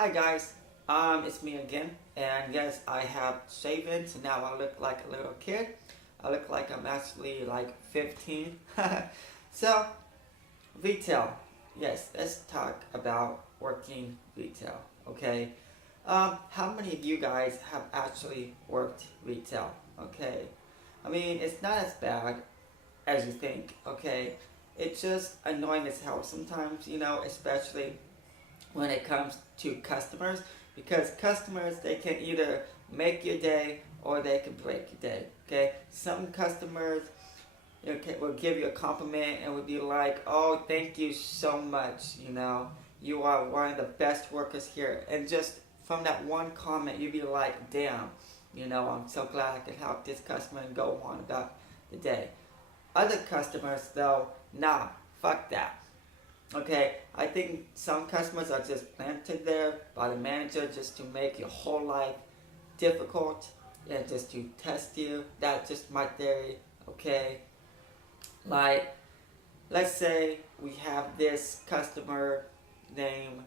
Hi guys, it's me again, and yes, I have shaven, so now I look like a little kid. I look like I'm actually like 15. So, retail. Yes, let's talk about working retail, okay? How many of you guys have actually worked retail, okay? I mean, it's not as bad as you think, okay? It's just annoying as hell sometimes, especially when it comes to customers, because customers, they can either make your day or they can break your day. Okay, some customers, okay, will give you a compliment and will be like, oh, thank you so much, you are one of the best workers here, and just from that one comment you'd be like, damn, I'm so glad I could help this customer and go on about the day. Other customers though, nah, fuck that. Okay, I think some customers are just planted there by the manager just to make your whole life difficult and just to test you. That's just my theory. Okay, like let's say we have this customer named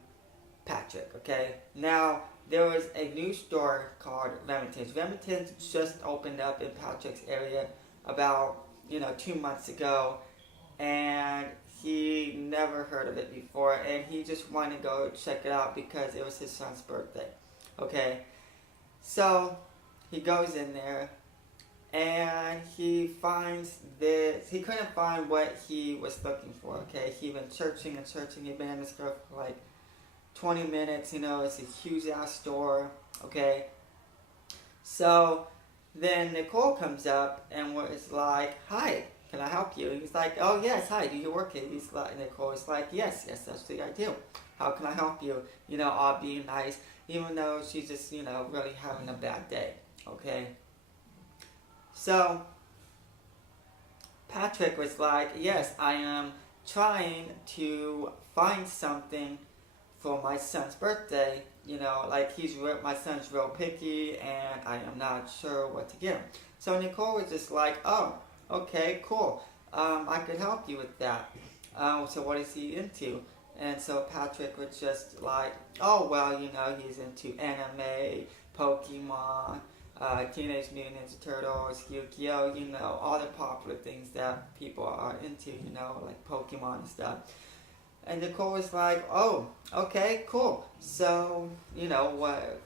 Patrick. Okay, now there was a new store called Remington's. Remington's just opened up in Patrick's area about 2 months ago, and he never heard of it before, and he just wanted to go check it out because it was his son's birthday. Okay, so he goes in there and he finds this. He couldn't find what he was looking for. Okay, he been searching and searching. He'd been in the store for like 20 minutes. It's a huge ass store. Okay, so then Nicole comes up and was like, "Hi, can I help you?" He's like, "Oh yes, hi. Do you work here?" He's like, Nicole is like, "Yes, yes, actually I do. How can I help you?" All being nice, even though she's just really having a bad day. Okay, so Patrick was like, "Yes, I am trying to find something for my son's birthday. Like my son's real picky, and I am not sure what to give him." So Nicole was just like, "Oh, okay, cool. I could help you with that. So what is he into?" And so Patrick was just like, "Oh well, he's into anime, Pokemon, Teenage Mutant Ninja Turtles, Yu-Gi-Oh, all the popular things that people are into, like Pokemon and stuff." And Nicole was like, "Oh, okay, cool. So, what?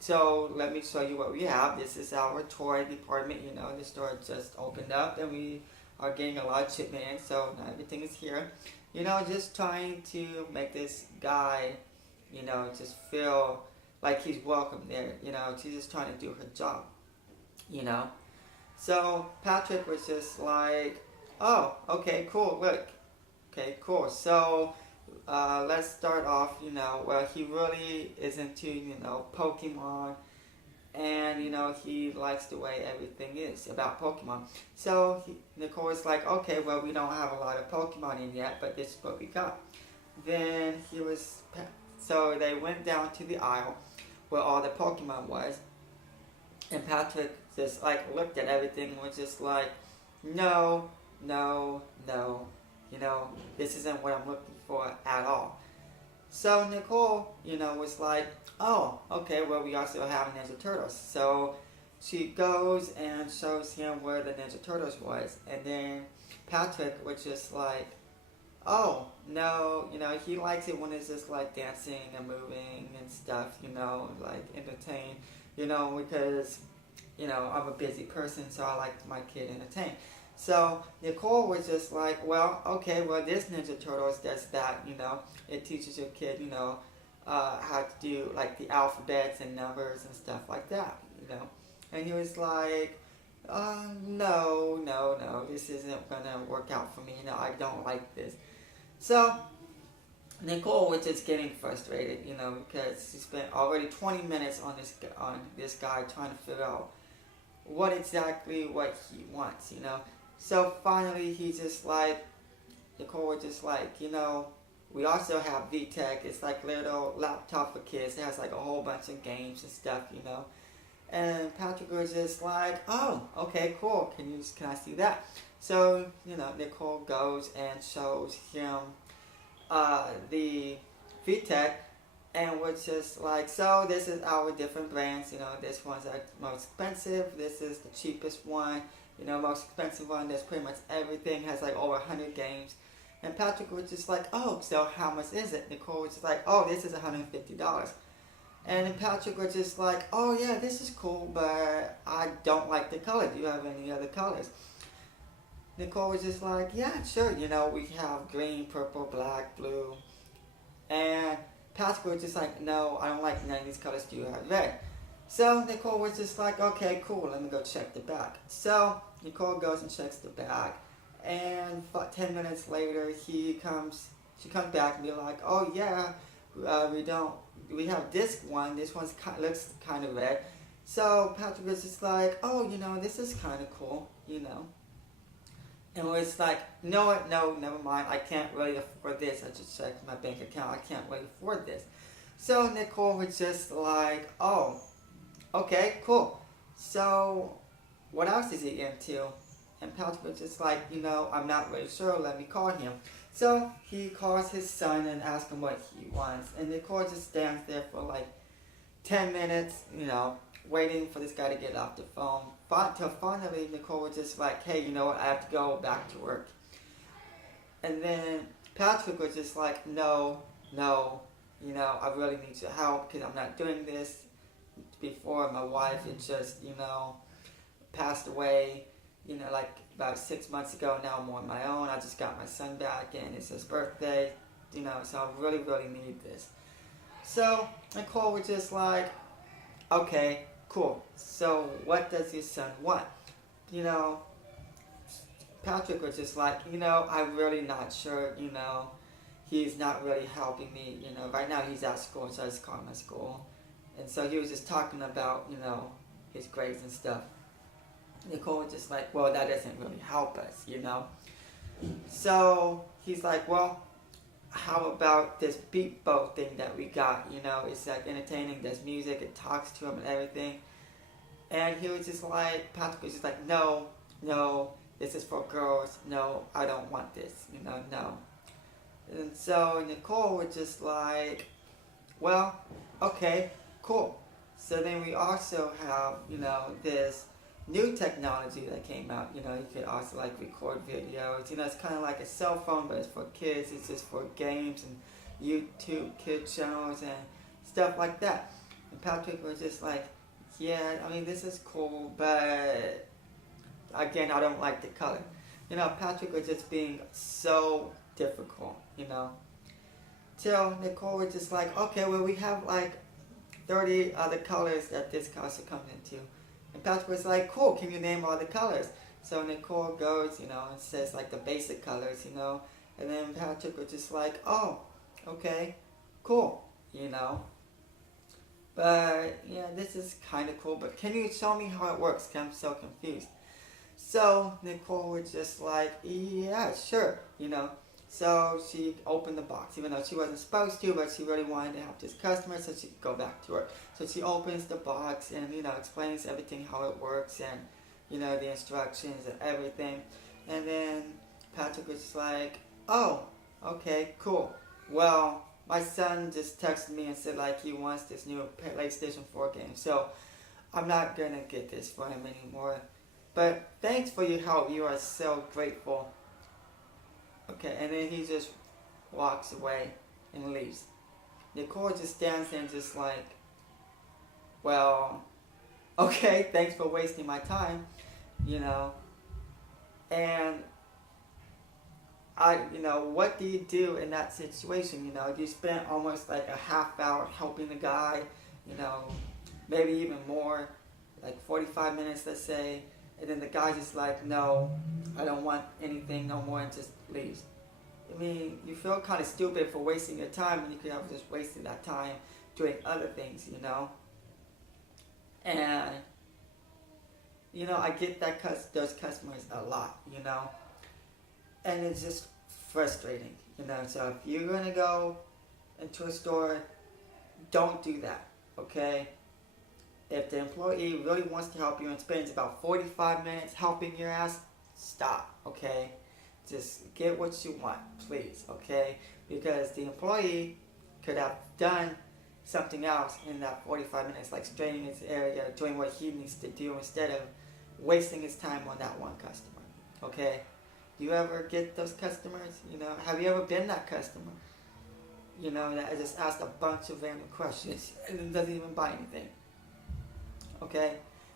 So let me show you what we have. This is our toy department. The store just opened up, and we are getting a lot of shipment, so not everything is here. Just trying to make this guy, just feel like he's welcome there. She's just trying to do her job. You know. So Patrick was just like, "Oh, okay, cool. Look, okay, cool. So let's start off. Well, he really is into Pokemon, and he likes the way everything is about Pokemon. So Nicole is like, okay, well, we don't have a lot of Pokemon in yet, but this is what we got. Then so they went down to the aisle where all the Pokemon was, and Patrick just like looked at everything and was just like, no, no, no, this isn't what I'm looking for at all. So Nicole, was like, "Oh, okay, well, we also have Ninja Turtles." So she goes and shows him where the Ninja Turtles was. And then Patrick was just like, "Oh, no, he likes it when it's just like dancing and moving and stuff, like entertain, because, I'm a busy person, so I like my kid entertained." So Nicole was just like, "Well, okay, well, this Ninja Turtles does that, it teaches your kid, how to do like the alphabets and numbers and stuff like that, And he was like, no, no, no, this isn't gonna work out for me. I don't like this." So Nicole was just getting frustrated, because she spent already 20 minutes on this guy trying to figure out what he wants, So finally, he just like, Nicole was just like, we also have VTech. It's like little laptop for kids. It has like a whole bunch of games and stuff, And Patrick was just like, "Oh, okay, cool. Can I see that?" So, Nicole goes and shows him the VTech, and we're just like, so this is our different brands. This one's our most expensive. This is the cheapest one. Most expensive one. There's pretty much everything. Has like over 100 games. And Patrick was just like, oh, so how much is it? Nicole was just like, oh, this is $150. And then Patrick was just like, oh yeah, this is cool, but I don't like the color. Do you have any other colors? Nicole was just like, yeah, sure. We have green, purple, black, blue. And Patrick was just like, no, I don't like none of these colors. Do you have red? So Nicole was just like, okay, cool. Let me go check the back. So Nicole goes and checks the back. And 10 minutes later, she comes back and be like, oh yeah, we have this one. This one looks kind of red. So Patrick was just like, oh, this is kind of cool. And was like, you know what? No, never mind. I can't really afford this. I just checked my bank account. I can't really afford this. So Nicole was just like, oh, okay, cool. So what else is he into? And Patrick was just like, I'm not really sure. Let me call him. So he calls his son and asks him what he wants. And Nicole just stands there for like 10 minutes, waiting for this guy to get off the phone. Till finally Nicole was just like, hey, you know what, I have to go back to work. And then Patrick was just like, no, I really need your help because I'm not doing this. Before my wife had just, passed away, like about 6 months ago. Now I'm on my own. I just got my son back and it's his birthday, so I really, really need this. So Nicole was just like, okay, cool. So what does your son want? Patrick was just like, I'm really not sure, he's not really helping me, right now he's at school, so I just call him at school. And so he was just talking about, his grades and stuff. Nicole was just like, well, that doesn't really help us, So he's like, well, how about this Beatbo thing that we got? It's like entertaining, there's music, it talks to him and everything. And he was just like, Patrick was just like, no, this is for girls. No, I don't want this, no. And so Nicole was just like, well, okay, cool. So then we also have, this new technology that came out. You could also like record videos. It's kind of like a cell phone, but it's for kids. It's just for games and YouTube kid channels and stuff like that. And Patrick was just like, yeah, I mean, this is cool, but again, I don't like the color. Patrick was just being so difficult, Till Nicole was just like, okay, well, we have like 30 other colors that this costume comes into. And Patrick was like, cool, can you name all the colors? So Nicole goes, and says like the basic colors, And then Patrick was just like, oh, okay, cool, But, yeah, this is kind of cool, but can you show me how it works? Because I'm so confused. So Nicole was just like, yeah, sure, So she opened the box, even though she wasn't supposed to, but she really wanted to help this customer so she could go back to work. So she opens the box and, explains everything, how it works and, the instructions and everything. And then Patrick was just like, oh, okay, cool. Well, my son just texted me and said like he wants this new PlayStation 4 game. So I'm not going to get this for him anymore. But thanks for your help. You are so grateful. Okay, and then he just walks away and leaves. Nicole just stands there and just like, well, okay, thanks for wasting my time, And what do you do in that situation? You spent almost like a half hour helping the guy, maybe even more, like 45 minutes, let's say. And then the guy's just like, no, I don't want anything no more, and just leaves. I mean, you feel kind of stupid for wasting your time when you could have just wasted that time doing other things, And, I get that those customers a lot, And it's just frustrating, So if you're going to go into a store, don't do that, okay? If the employee really wants to help you and spends about 45 minutes helping your ass, stop, okay? Just get what you want, please, okay? Because the employee could have done something else in that 45 minutes, like straining his area, doing what he needs to do instead of wasting his time on that one customer. Okay? Do you ever get those customers? You know, have you ever been that customer? You know, that just asked a bunch of random questions and doesn't even buy anything. Okay?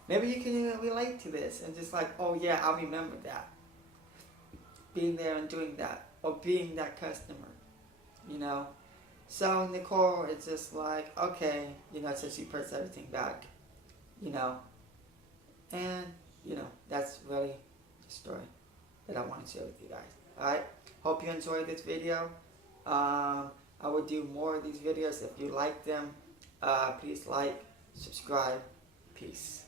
Maybe you can relate to this and just like, oh yeah, I'll remember that. Being there and doing that. Or being that customer. You know? So Nicole is just like, okay, you know, so she puts everything back. You know? And, you know, that's really the story that I want to share with you guys. Alright? Hope you enjoyed this video. I will do more of these videos if you like them. Please like, subscribe. Peace.